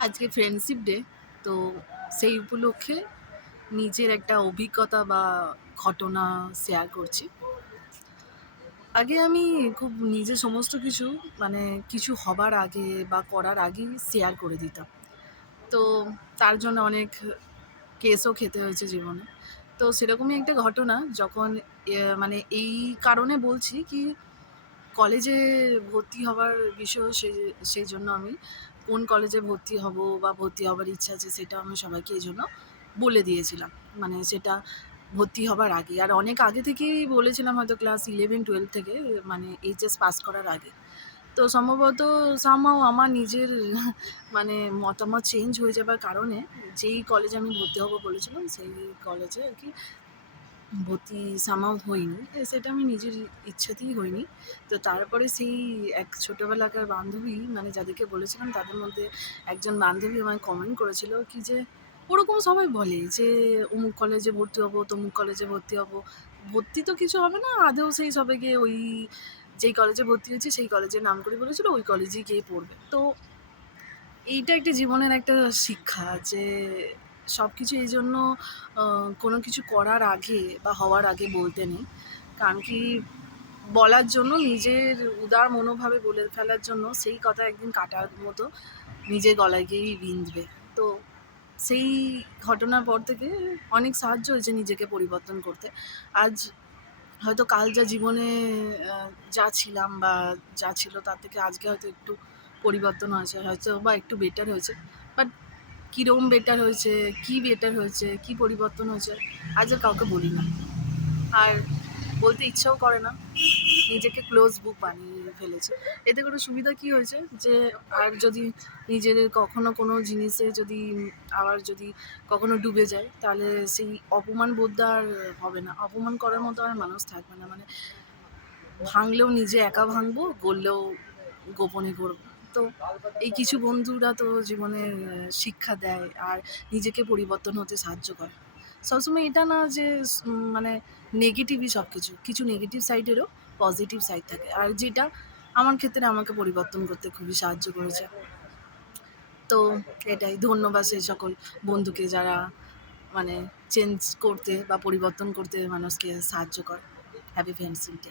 আজকে friendship day তো সেই উপলক্ষে নিজের একটা অভিজ্ঞতা বা ঘটনা শেয়ার করছি। আগে আমি খুব নিজে সমস্ত কিছু মানে কিছু হবার আগে বা করার আগেই শেয়ার করে দিতাম। তো তার জন্য অনেক কেসও খেতে হয়েছে জীবনে। তো সেরকমই একটা ঘটনা যখন মানে এই কারণে বলছি কি কলেজে ভর্তি হওয়ার বিষয় সে, সেই জন্য আমি কোন কলেজে ভর্তি হব বা ভর্তি হবার ইচ্ছা আছে সেটা আমি সবাইকে এই জন্য বলে দিয়েছিলাম। মানে সেটা ভর্তি হবার আগে। আর অনেক আগে থেকেই বলেছিলাম হয়তো ক্লাস ইলেভেন টুয়েলভ থেকে মানে এইচএস পাস করার আগে। তো সম্ভবত সামহাও আমার নিজের মানে মতামত চেঞ্জ হয়ে যাবার কারণে যেই কলেজে আমি ভর্তি হব বলেছিলাম, সেই কলেজে আর কি ভর্তি সামাও হইনি সেটা আমি নিজের ইচ্ছাতেই হইনি তো তারপরে সেই এক ছোটোবেলাকার বান্ধবী মানে যাদেরকে বলেছিলাম, তাদের মধ্যে একজন বান্ধবী আমায় কমেন্ট করেছিল কি যে, ওরকম সবাই বলে যে, অমুক কলেজে ভর্তি হব, তমুক কলেজে ভর্তি হব। ভর্তি তো কিছু হবে না আদেও সেই সবে গিয়ে ওই যেই কলেজে ভর্তি হয়েছে, সেই কলেজের নাম করে বলেছিল, ওই কলেজেই গিয়ে পড়বে। তো এইটা একটা জীবনের একটা শিক্ষা যে সব কিছু এই জন্য কোনো কিছু করার আগে বা হওয়ার আগে বলতে নেই। কারণ কি, বলার জন্য, নিজের উদার মনোভাবে বলে ফেলার জন্য সেই কথা একদিন কাটার মতো নিজের গলায় গিয়েই বিঁধবে। তো সেই ঘটনার পর থেকে অনেক সাহায্য হয়েছে নিজেকে পরিবর্তন করতে। আজ হয়তো কাল যা জীবনে যা ছিলাম বা যা ছিল তার থেকে আজকে হয়তো একটু পরিবর্তন হয়েছে, হয়তো বা একটু বেটার হয়েছে। বাট কীরকম বেটার হয়েছে, কী বেটার হয়েছে, কী পরিবর্তন হয়েছে, আজ আর কাউকে বলি না। আর বলতে ইচ্ছাও করে না, নিজেকে ক্লোজ বুক বানিয়ে ফেলেছে। এতে করে সুবিধা কি হয়েছে যে, আর যদি নিজের কখনো কোনো জিনিসে যদি, আবার যদি কখনো ডুবে যায়, তাহলে সেই অপমান বোধটা আর হবে না। অপমান করার মতো আর মানুষ থাকবে না। মানে ভাঙলেও নিজে একা ভাঙবো, গড়লেও গোপনে করব তো এই কিছু বন্ধুরা তো জীবনে শিক্ষা দেয় আর নিজেকে পরিবর্তন হতে সাহায্য করে। সবসময় এটা না যে মানে নেগেটিভই সব কিছু কিছু নেগেটিভ সাইডেরও পজিটিভ সাইড থাকে। আর যেটা আমার ক্ষেত্রে আমাকে পরিবর্তন করতে খুবই সাহায্য করেছে। তো এটাই, ধন্যবাদ সেই সকল বন্ধুকে যারা মানে চেঞ্জ করতে বা পরিবর্তন করতে মানুষকে সাহায্য করে। Happy friendship day